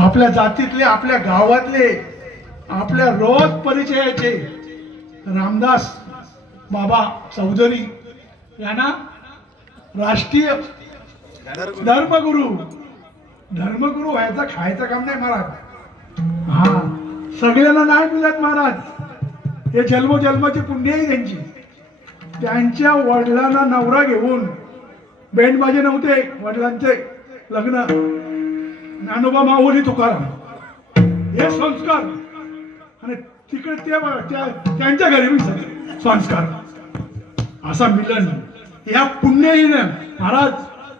आपल्या जातीतले आपल्या गावातले आपल्या रोज परिचयाचे रामदास बाबा चौधरी यांना राष्ट्रीय धर्मगुरू धर्मगुरू व्हायचं खायचं काम नाही महाराज. हा सगळ्यांना नाही मिळत महाराज. हे जन्मजन्माची पुण्य आहे त्यांची. त्यांच्या वडिलांना नवरा घेऊन बेंडबाजे नव्हते वडिलांचे लग्न. ज्ञानोबा माऊली तुकाराम. हे संस्कार. आणि तिकडे ते त्या त्यांच्या घरी मी सगळे संस्कार. असा मिलन. या पुण्यहीनं महाराज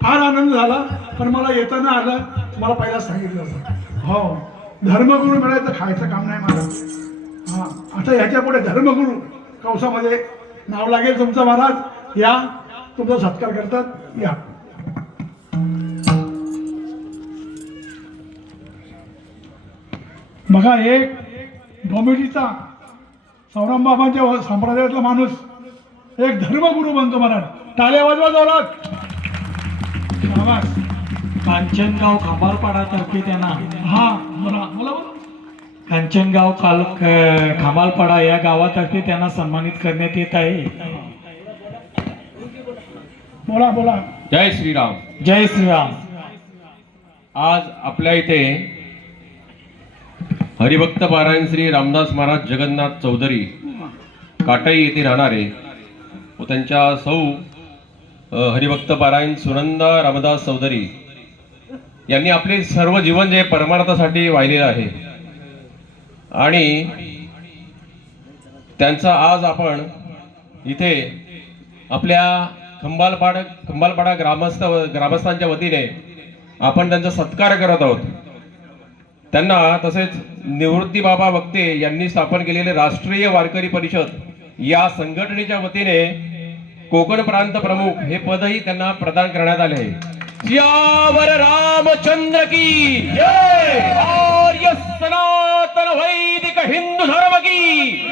फार आनंद झाला. पण मला येताना आलं. मला पहिला सांगितलं होतं. हो. धर्मगुरू मिळायचं खायचं काम नाही मला. हा. आता ह्याच्या पुढे धर्मगुरू कौसामध्ये नाव लागेल तुमचं महाराज. या. तुमचा सत्कार करतात. या. बघा एक डोमिटीचा सौरभ बाबांच्या संप्रदायातला माणूस एक धर्मगुरू बनतो महाराज टाळ्या वाजवा जोरात. शाबास. कांचनगाव खामारपाडा तर्फे त्यांना. हा बोला बोला बोला. कांचनगाव काल खामालपाडा या गावातर्फे त्यांना सन्मानित करण्यात येत आहे. बोला बोला. जय श्रीराम. जय श्रीराम. आज आपल्या इथे हरिभक्त पारायण श्री रामदास महाराज जगन्नाथ चौधरी काटाई येथे राहणारे व त्यांच्या सौ हरिभक्त पारायण सुनंदा रामदास चौधरी यांनी आपले सर्व जीवन जे परमार्थासाठी वाहिलेलं आहे. आणि त्यांचा आज आपण इथे आपल्या खंबालपाड खंबालपाडा ग्रामस्थ ग्रामस्थांच्या वतीने आपण त्यांचा सत्कार करत आहोत. त्यांना तसेच निवृत्ती बाबा वक्ते यांनी स्थापन केलेले राष्ट्रीय वारकरी परिषद या संघटनेच्या वतीने कोकण प्रांत प्रमुख हे पदही त्यांना प्रदान करण्यात आले आहे. रामचंद्र की आर्य सनातन वैदिक हिंदू धर्म की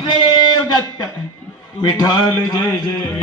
देव दत्त विठ्ठल. जय जय